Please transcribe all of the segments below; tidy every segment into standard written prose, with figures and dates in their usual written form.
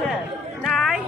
Này.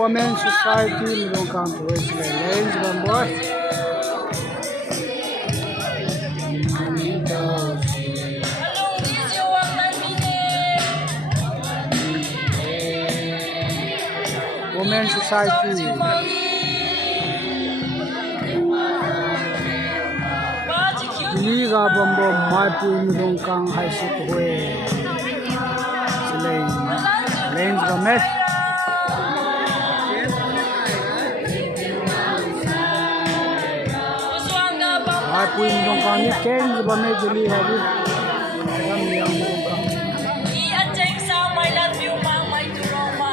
Women Society don't come to us lanes one boy. Women Society. Liga bombo maipun don't come high school way. Lanes one match. Apiu dong kang ni ken ba me jeli habi kam yang dong kang I ajeng sa my love you mang my turoma.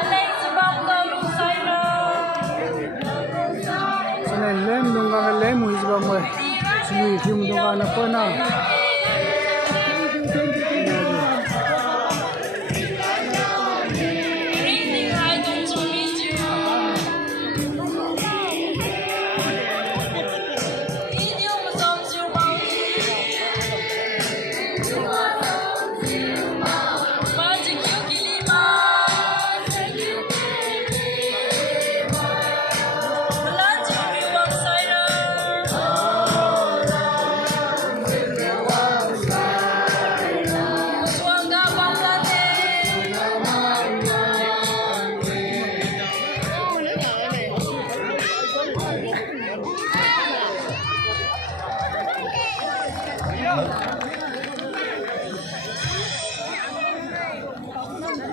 Alay sa bang ka lusay na. sene lem dong kang lem is ba mo sini kim dong kang na pa na